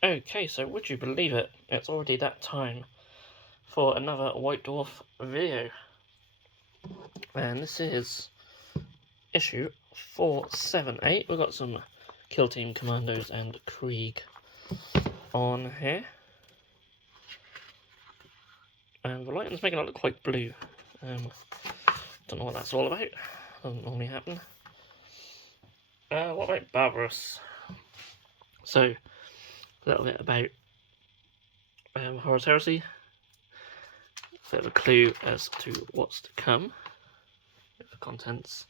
Okay, so would you believe it? It's already that time for another White Dwarf video. And this is issue 478. We've got some Kill Team Commandos and Krieg on here. And the lighting's making it look quite blue. Don't know what that's all about. Doesn't normally happen. What about Barbarous? So, a little bit about Horus heresy. A bit of a clue as to what's to come. The contents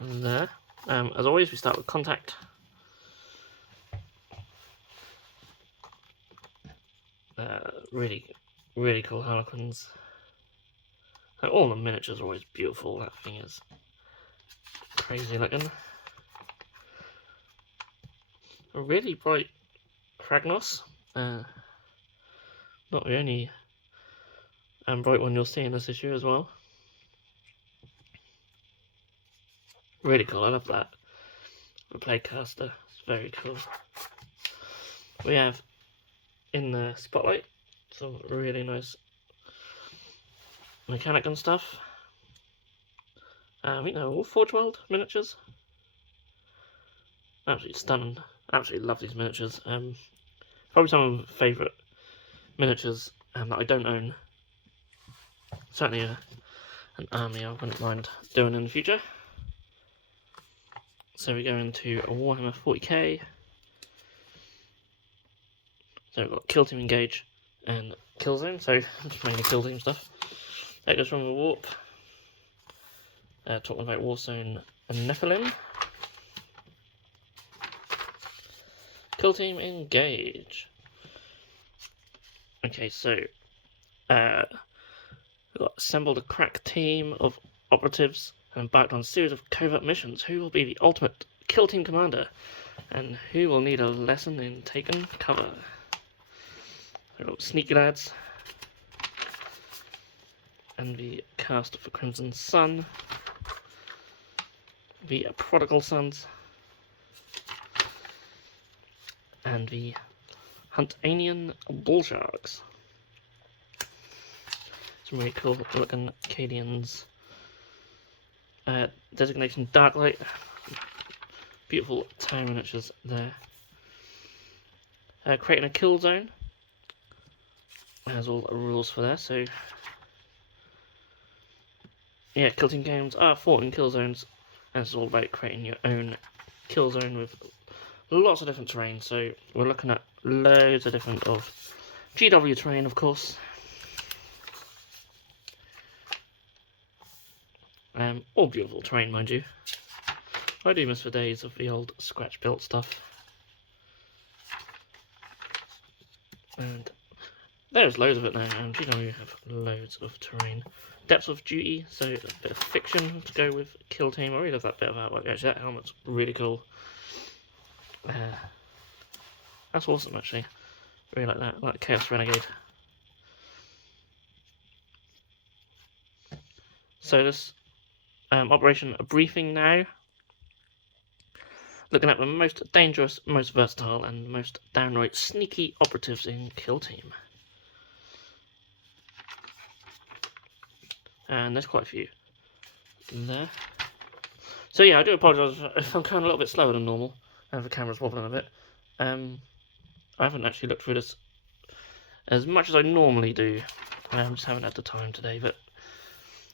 there. As always, we start with contact. Really cool Harlequins. All the miniatures are always beautiful. That thing is crazy looking. A really bright Kragnos. Not the only bright one you'll see in this issue as well. Really cool, I love that. The Playcaster, it's very cool. We have in the spotlight some really nice mechanic and stuff. I think they're all Forge World miniatures. Absolutely stunning. Absolutely love these miniatures. Probably some of my favourite miniatures that I don't own. Certainly an army I wouldn't mind doing in the future. So we go into a Warhammer 40k. So we've got Kill Team Engage and Kill Zone, so just mainly Kill Team stuff. That goes from the Warp. Talking about Warzone and Nephilim. Kill Team Engage. Okay, so we've got assembled a crack team of operatives and embarked on a series of covert missions. Who will be the ultimate Kill Team commander? And who will need a lesson in taking cover? We've got Sneaky Lads. And the cast of the Crimson Sun. The Prodigal Sons. And the Huntanian Bullsharks. Some really cool looking Cadians. Designation Darklight. Beautiful time miniatures there. Creating a kill zone. Has all the rules for there, so yeah, Kill Team games are fought in kill zones, and it's all about creating your own kill zone with lots of different terrain. So we're looking at loads of different GW terrain, of course. All beautiful terrain, mind you. I do miss the days of the old scratch-built stuff. And there's loads of it now, and GW have loads of terrain. Depths of Duty, so a bit of fiction to go with Kill Team. I really love that bit of artwork. Actually, that helmet's really cool. That's awesome, actually. Really like that. I like Chaos Renegade. So this operation briefing now. Looking at the most dangerous, most versatile, and most downright sneaky operatives in Kill Team. And there's quite a few there. So yeah, I do apologise if I'm going a little bit slower than normal and the camera's wobbling a bit. I haven't actually looked through this as much as I normally do. I just haven't had the time today, but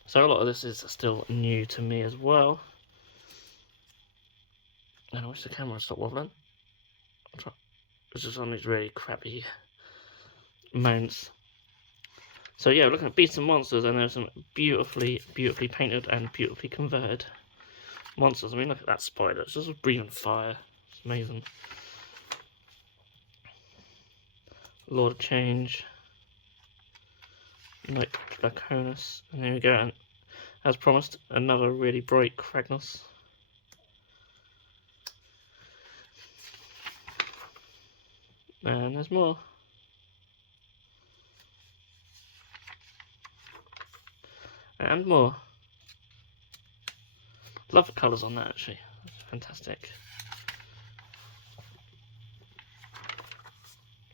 so a lot of this is still new to me as well. And I wish the camera would stop wobbling. It's just on these really crappy mounts. So yeah, we're looking at beasts and monsters, and there's some beautifully painted and beautifully converted monsters. I mean, look at that spider. It's just breathing fire. It's amazing. Lord of Change. Knight Draconis. And there we go. And as promised, another really bright Kragnos. And there's more. And more. Love the colours on that, actually. Fantastic.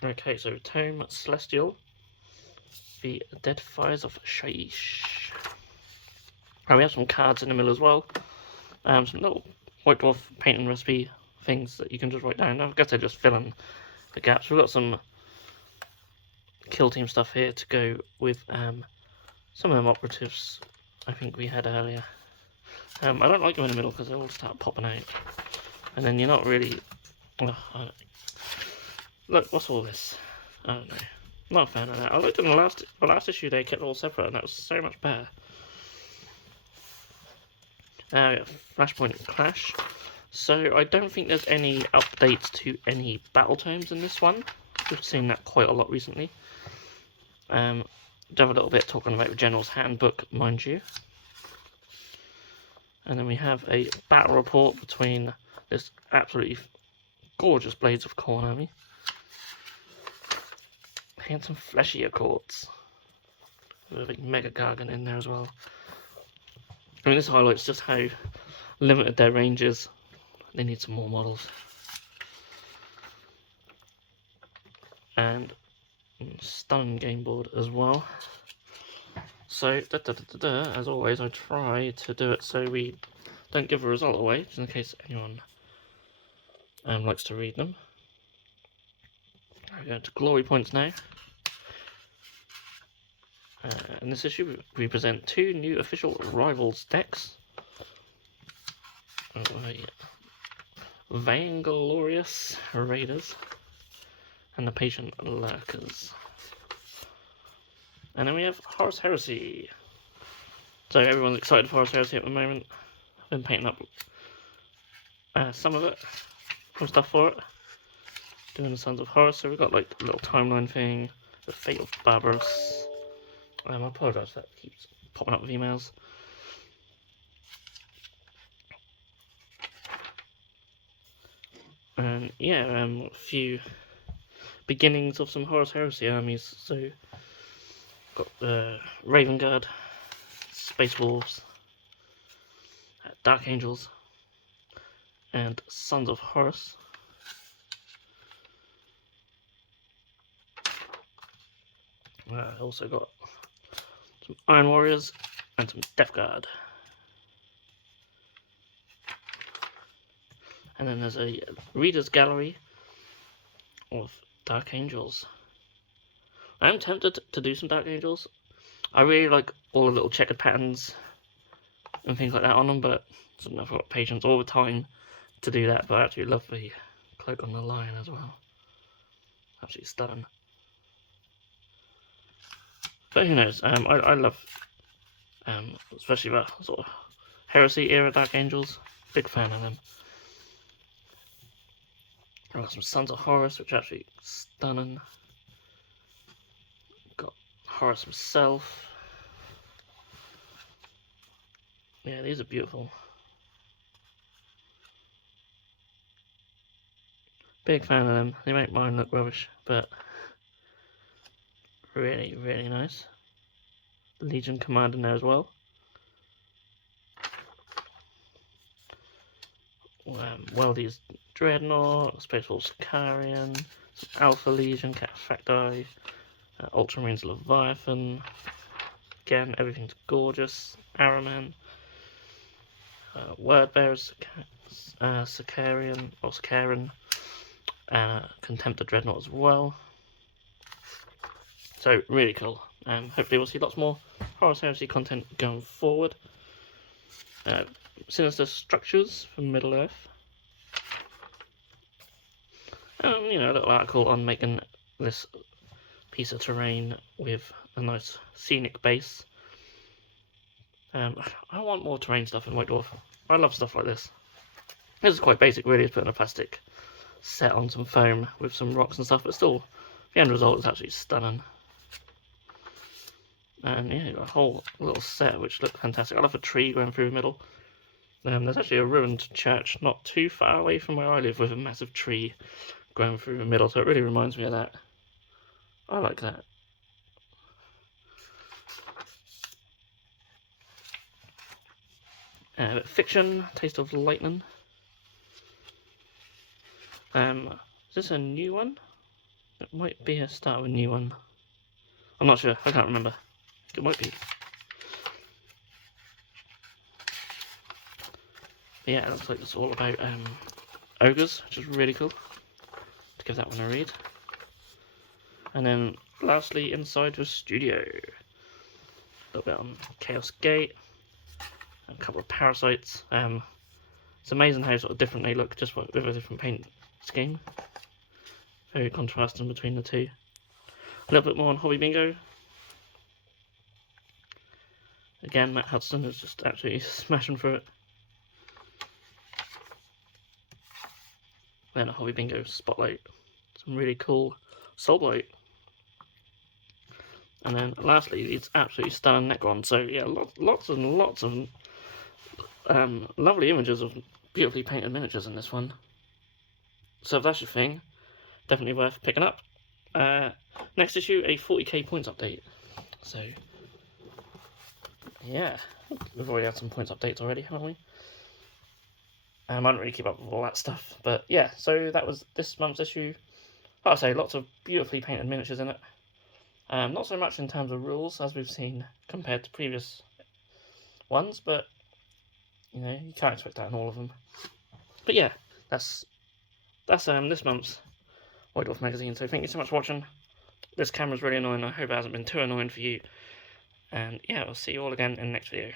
Okay, so Tome Celestial, the Dead Fires of Shaiish. And we have some cards in the middle as well. Some little White Dwarf painting recipe things that you can just write down. I guess they're just filling the gaps. We've got some kill team stuff here to go with some of them operatives I think we had earlier. I don't like them in the middle because they all start popping out. And then you're not really... Oh, look, what's all this? I don't know. Not a fan of that. I liked it in the last issue they kept it all separate and that was so much better. We have Flashpoint Clash. So I don't think there's any updates to any battle tomes in this one. We've seen that quite a lot recently. Do have a little bit talking about the General's Handbook, mind you. And then we have a battle report between this absolutely gorgeous Blades of Khorne army and some fleshy Accords. With a big Mega Gargant in there as well. I mean, this highlights just how limited their range is. They need some more models. And stunning game board as well. So, as always, I try to do it so we don't give a result away, just in case anyone likes to read them. We're going to glory points now. In this issue, we present 2 new official Rivals decks. Vainglorious Raiders and the Patient Lurkers. And then we have Horus Heresy. So everyone's excited for Horus Heresy at the moment. I've been painting up some of it, some stuff for it. Doing the Sons of Horus, so we've got like a little timeline thing, the Fate of Barbaros. I apologise for that, keeps popping up with emails. And yeah, a few beginnings of some Horus Heresy armies. So, got the Raven Guard, Space Wolves, Dark Angels, and Sons of Horus. Also got some Iron Warriors and some Death Guard. And then there's a Reader's Gallery of Dark Angels. I am tempted to do some Dark Angels. I really like all the little checkered patterns and things like that on them, but I don't know if I've got patience all the time to do that. But I actually love the Cloak on the Lion as well. Absolutely stunning. But who knows? I love, especially the sort of Heresy era Dark Angels. Big fan of them. I've got some Sons of Horus, which are actually stunning. Got Horus himself. Yeah, these are beautiful. Big fan of them. They make mine look rubbish, but really, really nice. The Legion Command in there as well. Weldy's Dreadnought, Space Wolves Carrion, some Alpha Legion, Cataphracti, Ultramarines Leviathan. Again, everything's gorgeous. Araman, Wordbearers, Sicarian, or Sicarian, Contemptor Dreadnought as well. So, really cool. Hopefully we'll see lots more Horus Heresy content going forward. Sinister Structures from Middle-earth. You know, a little article on making this piece of terrain with a nice scenic base. I want more terrain stuff in White Dwarf. I love stuff like this. This is quite basic really, it's putting a plastic set on some foam with some rocks and stuff, but still, the end result is actually stunning. And yeah, you've got a whole little set which look fantastic. I love a tree going through the middle. There's actually a ruined church not too far away from where I live with a massive tree going through the middle, so it really reminds me of that. I like that. Fiction, Taste of Lightning. Is this a new one? It might be a start of a new one. I'm not sure. I can't remember. It might be. But yeah, it looks like it's all about ogres, which is really cool. To give that one a read. And then lastly, inside the studio. A little bit on Chaos Gate. A couple of parasites. It's amazing how sort of different they look just with a different paint scheme. Very contrasting between the two. A little bit more on Hobby Bingo. Again, Matt Hudson is just absolutely smashing through it. Then a Hobby Bingo Spotlight. Some really cool Soulblight. And then lastly, it's absolutely stunning Necron. So yeah, lots and lots of lovely images of beautifully painted miniatures in this one. So if that's your thing, definitely worth picking up. Next issue, a 40k points update. So yeah, we've already had some points updates already, haven't we? I didn't really keep up with all that stuff, but yeah, so that was this month's issue. Like I say, lots of beautifully painted miniatures in it. Not so much in terms of rules, as we've seen compared to previous ones, but you know, you can't expect that in all of them. But yeah, that's this month's White Dwarf magazine. So thank you so much for watching. This camera's really annoying. I hope it hasn't been too annoying for you. And yeah, I'll see you all again in the next video.